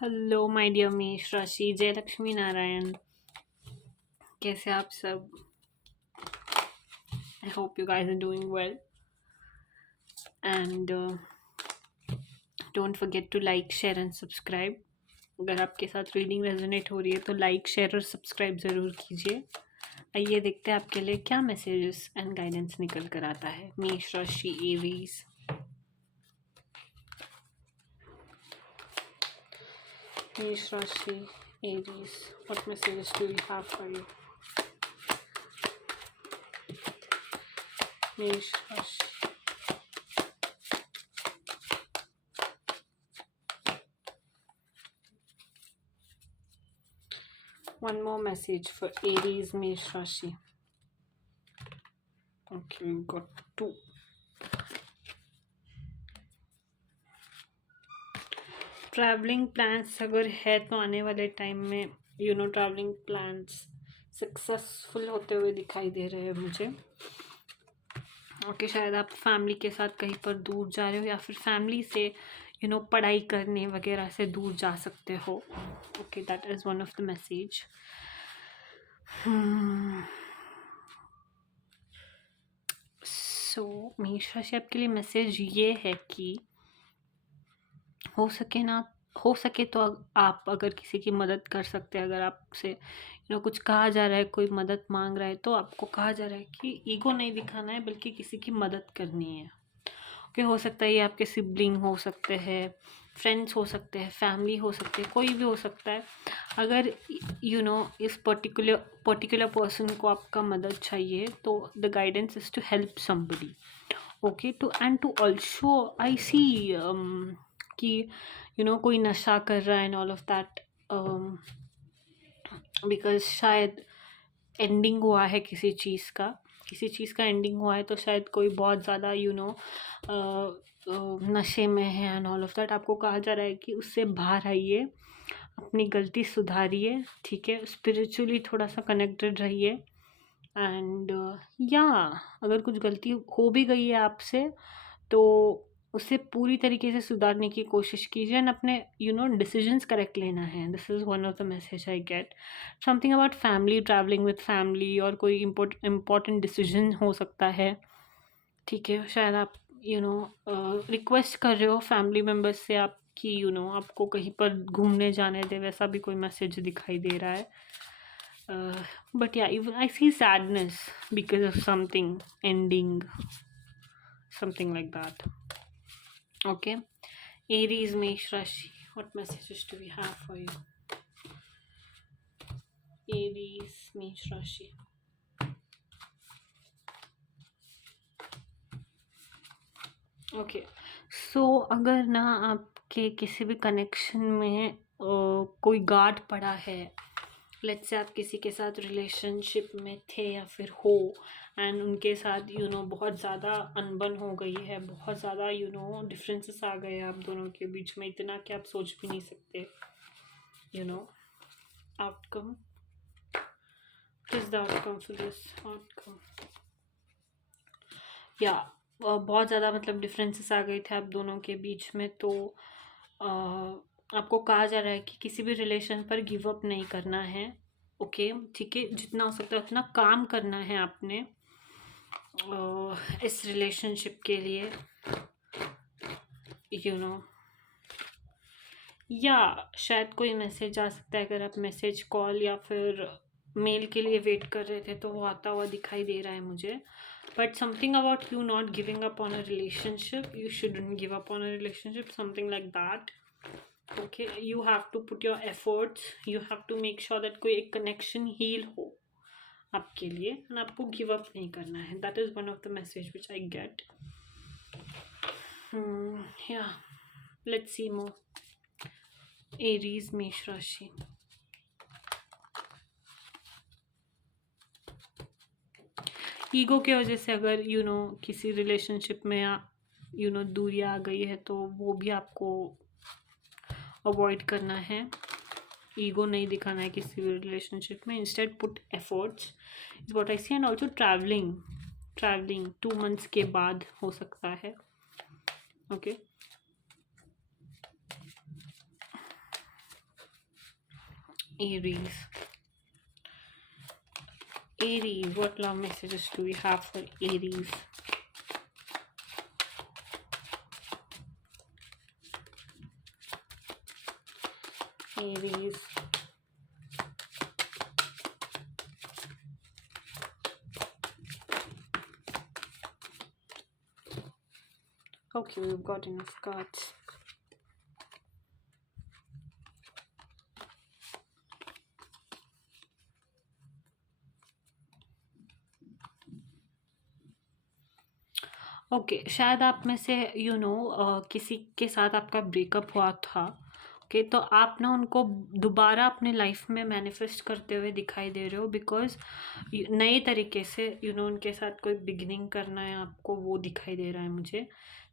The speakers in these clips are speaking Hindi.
हेलो माय डियर मेष राशि, जय लक्ष्मी नारायण। कैसे आप सब? I hope you guys are doing well and don't forget to like share and subscribe. अगर आपके साथ रीडिंग रेजोनेट हो रही है तो लाइक शेयर और सब्सक्राइब ज़रूर कीजिए। आइए देखते हैं आपके लिए क्या मैसेजेस एंड गाइडेंस निकल कर आता है। मेष राशि एरीज, मेष राशि Aries, what messages do we have for you? मेष राशि, one more message for Aries, Mesh Rashi. Okay, we got 2. Travelling plans अगर है तो आने वाले टाइम में ट्रैवलिंग प्लान्स सक्सेसफुल होते हुए दिखाई दे रहे हैं मुझे। ओके, शायद आप फैमिली के साथ कहीं पर दूर जा रहे हो या फिर फैमिली से पढ़ाई करने वगैरह से दूर जा सकते हो। Okay, that is one of the message. So मेष राशि, आपके लिए मैसेज ये है कि हो सके तो आप अगर किसी की मदद कर सकते हैं, अगर आपसे कुछ कहा जा रहा है, कोई मदद मांग रहा है, तो आपको कहा जा रहा है कि ईगो नहीं दिखाना है बल्कि किसी की मदद करनी है। ओके, हो सकता है ये आपके सिबलिंग हो सकते हैं, फ्रेंड्स हो सकते हैं, फैमिली हो सकते हैं, कोई भी हो सकता है। अगर इस पर्टिकुलर पर्सन को आपका मदद चाहिए तो the guidance is to help somebody. Okay, to also I see कि कोई नशा कर रहा है and all of that, because शायद एंडिंग हुआ है किसी चीज़ का एंडिंग हुआ है, तो शायद कोई बहुत ज़्यादा नशे में है एंड ऑल ऑफ दैट। आपको कहा जा रहा है कि उससे बाहर आइए, अपनी गलती सुधारिए, ठीक है, स्पिरिचुअली थोड़ा सा कनेक्टेड रहिए एंड अगर कुछ गलती हो भी गई है आपसे तो उसे पूरी तरीके से सुधारने की कोशिश कीजिए एंड अपने डिसीजंस करेक्ट लेना है। This is one of the message I get. Something about family, travelling with family, और कोई इम्पोर्टेंट डिसीजन हो सकता है, ठीक है। शायद आप रिक्वेस्ट कर रहे हो फैमिली मेम्बर्स से आपकी आपको कहीं पर घूमने जाने दे, वैसा भी कोई मैसेज दिखाई दे रहा है। But even I see sadness because of something ending, something like that. Okay, Aries, Mesh Rashi, what messages do we have for you? Aries, Mesh Rashi. Okay, so अगर ना आपके किसी भी कनेक्शन में कोई गार्ड पड़ा है, लेट्स से आप किसी के साथ रिलेशनशिप में थे या फिर हो एंड उनके साथ बहुत ज़्यादा अनबन हो गई है, बहुत ज़्यादा डिफरेंसेस आ गए आप दोनों के बीच में, इतना कि आप सोच भी नहीं सकते outcome. Is the outcome for this outcome? बहुत ज़्यादा मतलब डिफरेंसेस आ गए थे आप दोनों के बीच में, तो आपको कहा जा रहा है कि किसी भी रिलेशन पर गिव अप नहीं करना है। ओके, ठीक है, जितना हो सकता है उतना काम करना है आपने इस रिलेशनशिप के लिए, शायद कोई मैसेज आ सकता है। अगर आप मैसेज, कॉल या फिर मेल के लिए वेट कर रहे थे तो वो आता हुआ दिखाई दे रहा है मुझे। But something about you not giving up on a relationship, you shouldn't give up on a relationship, something like that. Okay, you have to put your efforts, you have to make sure that कोई एक कनेक्शन हील हो आपके लिए एंड आपको गिव अप नहीं करना है। That is one of the message which I get. Let's see more. Aries, मेष राशि। ईगो के वजह से अगर किसी रिलेशनशिप में दूरी आ गई है तो वो भी आपको अवॉइड करना है। ईगो नहीं दिखाना है किसी भी रिलेशनशिप में, instead put efforts is what I see. And also travelling 2 months के बाद हो सकता है। ओके, Aries. Aries, what love messages do we have for Aries? Aries. Okay, we've got enough cards. Okay, शायद आप में से किसी के साथ आपका ब्रेकअप हुआ था। ओके, तो आप ना उनको दोबारा अपने लाइफ में मैनिफेस्ट करते हुए दिखाई दे रहे हो, बिकॉज नए तरीके से उनके साथ कोई बिगिनिंग करना है आपको, वो दिखाई दे रहा है मुझे।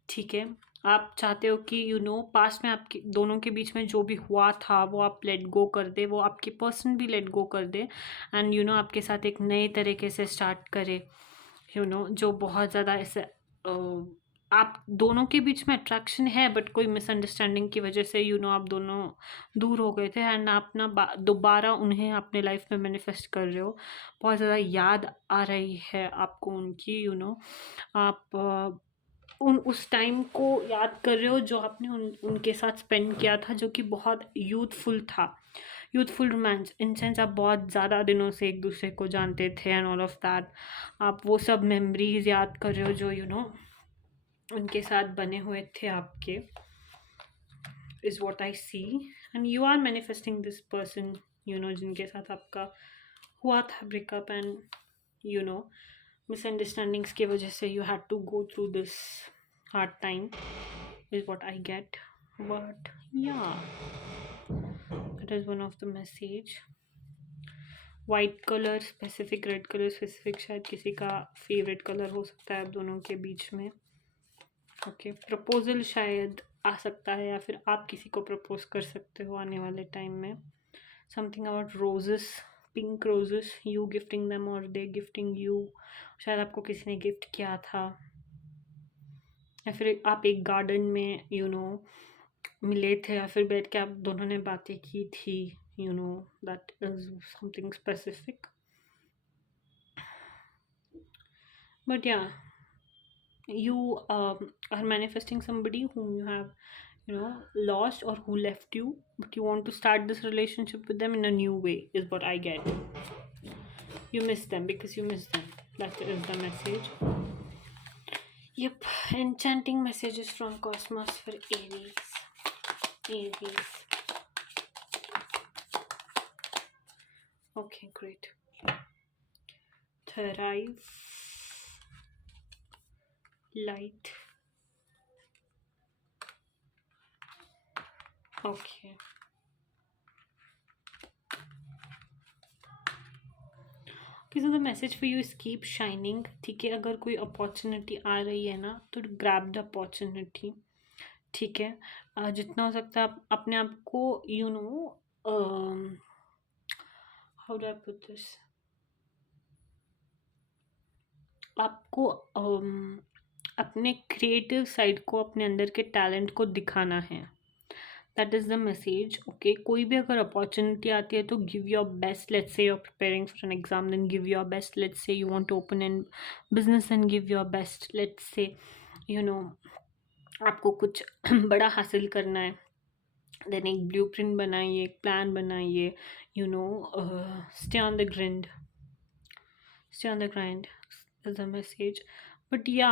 ठीक है, आप चाहते हो कि पास्ट में आपके दोनों के बीच में जो भी हुआ था वो आप लेट गो कर दे, वो आपके पर्सन भी लेट गो कर दे, एंड आपके साथ एक नए तरीके से स्टार्ट करे। जो बहुत ज़्यादा ऐसे आप दोनों के बीच में अट्रैक्शन है, बट कोई मिसअंडरस्टैंडिंग की वजह से आप दोनों दूर हो गए थे, एंड आप ना दोबारा उन्हें अपने लाइफ में मैनिफेस्ट कर रहे हो। बहुत ज़्यादा याद आ रही है आपको उनकी। आप उस टाइम को याद कर रहे हो जो आपने उनके साथ स्पेंड किया था, जो कि बहुत यूथफुल था। यूथफुल रोमांस इन सेंस आप बहुत ज़्यादा दिनों से एक दूसरे को जानते थे, एंड ऑल ऑफ दैट। आप वो सब मेमोरीज याद कर रहे हो जो उनके साथ बने हुए थे आपके, is what I see. And you are manifesting this person जिनके साथ आपका हुआ था ब्रेकअप, एंड मिसअंडरस्टैंडिंग्स की वजह से you had to go through this hard time, is what I get. But yeah, that is one of the message. White colour specific, red colour specific, शायद किसी का फेवरेट कलर हो सकता है आप दोनों के बीच में। ओके, प्रपोजल शायद आ सकता है, या फिर आप किसी को प्रपोज कर सकते हो आने वाले टाइम में। Something about roses, pink roses, you gifting them और दे गिफ्टिंग यू। शायद आपको किसी ने गिफ्ट किया था, या फिर आप एक गार्डन में मिले थे, या फिर बैठ के आप दोनों ने बातें की थी। that is something specific. But yeah, you are manifesting somebody whom you have lost, or who left you, but you want to start this relationship with them in a new way, is what I get. You miss them because you miss them. That is the message. Yep, enchanting messages from Cosmos for Aries. Aries. Okay, great. Thrive, light. Okay. So the message for you is keep shining. ठीक है, अगर कोई अपॉर्चुनिटी आ रही है ना, तो ग्रैब द अपॉर्चुनिटी। ठीक है, जितना हो सकता है आप अपने आप को how do I put this, आपको अपने क्रिएटिव साइड को, अपने अंदर के टैलेंट को दिखाना है। That is the message. Okay, कोई भी अगर अपॉर्चुनिटी आती है तो give your best. Let's say you are preparing for an exam, then give your best. Let's say you want to open an business, and give your best. Let's say आपको कुछ बड़ा हासिल करना है, देन एक ब्लूप्रिंट बनाइए, एक प्लान बनाइए। Stay on the grind, stay on the grind is the message. But yeah,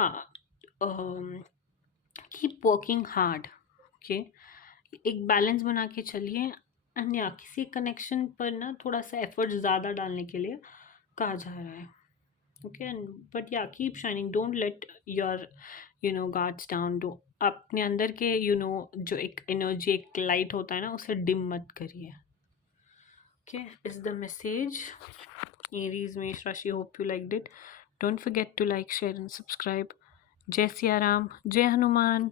keep working hard. Okay, एक बैलेंस बना के चलिए, एंड या किसी कनेक्शन पर ना थोड़ा सा एफर्ट ज़्यादा डालने के लिए कहा जा रहा है। Okay, and but yeah keep shining, don't let your guards down. डो अपने अंदर के जो एक एनर्जी, एक लाइट होता है ना, उसे डिम मत करिए। Okay, is the message. Aries मेष राशि, hope you liked it. Don't forget to like, share and subscribe. जय सिया राम, जय हनुमान।